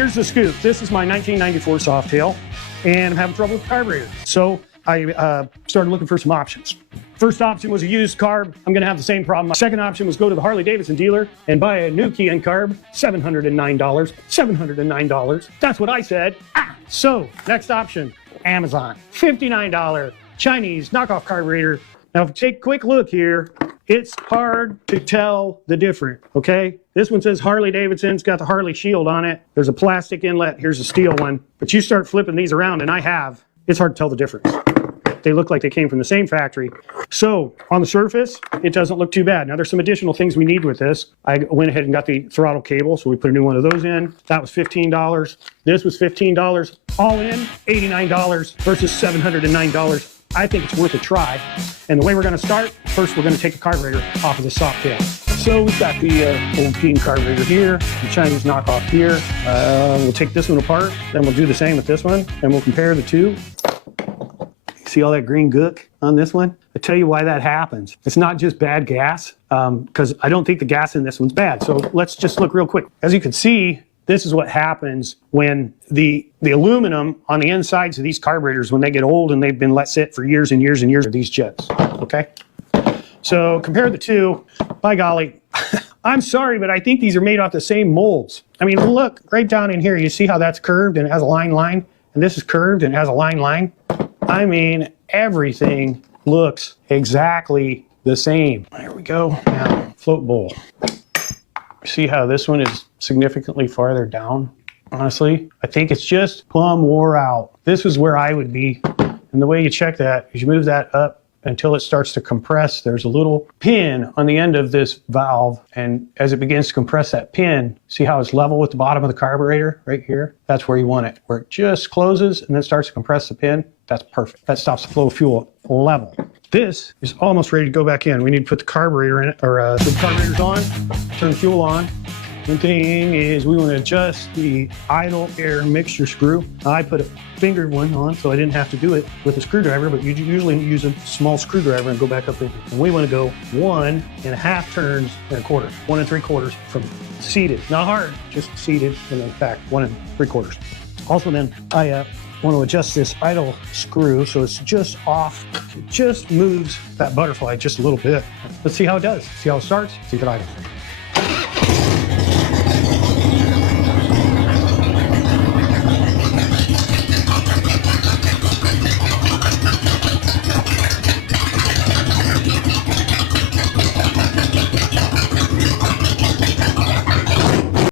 Here's the scoop. This is my 1994 Softail, and I'm having trouble with the carburetor. So I started looking for some options. First option was a used carb. I'm gonna have the same problem. Second option was go to the Harley-Davidson dealer and buy a new key and carb, $709, $709. That's what I said. So next option, Amazon, $59 Chinese knockoff carburetor. Now, if you take a quick look here, it's hard to tell the difference, okay? This one says Harley-Davidson, it's got the Harley shield on it. There's a plastic inlet, here's a steel one. But you start flipping these around, and I have, it's hard to tell the difference. They look like they came from the same factory. So on the surface, it doesn't look too bad. Now there's some additional things we need with this. I went ahead and got the throttle cable, so we put a new one of those in. That was $15. This was $15. All in, $89 versus $709. I think it's worth a try. And the way we're gonna start, first we're gonna take the carburetor off of the Softail. So we've got the old Keen carburetor here, the Chinese knockoff here. We'll take this one apart, then we'll do the same with this one, and we'll compare the two. See all that green gook on this one? I tell you why that happens. It's not just bad gas, because I don't think the gas in this one's bad. So let's just look real quick. As you can see, this is what happens when the aluminum on the insides of these carburetors, when they get old and they've been let sit for years and years and years, of these jets, okay? So compare the two, by golly, I'm sorry, but I think these are made off the same molds. I mean, look right down in here, you see how that's curved and it has a line, and this is curved and has a line. I mean, everything looks exactly the same. There we go. Now, float bowl. See how this one is significantly farther down? Honestly, I think it's just plumb wore out. This is where I would be. And the way you check that is you move that up until it starts to compress. There's a little pin on the end of this valve. And as it begins to compress that pin, see how it's level with the bottom of the carburetor right here? That's where you want it, where it just closes and then starts to compress the pin. That's perfect. That stops the flow of fuel level. This is almost ready to go back in. We need to put the carburetor in it, or the carburetor's on, turn the fuel on. One thing is we want to adjust the idle air mixture screw. I put a fingered one on so I didn't have to do it with a screwdriver, but you usually use a small screwdriver and go back up in. And we want to go 1.5 turns and a quarter, 1 3/4 from seated. Not hard, just seated, and then back 1 3/4. Also then, I want to adjust this idle screw so it's just off. It just moves that butterfly just a little bit. Let's see how it does. See how it starts, see if it idles.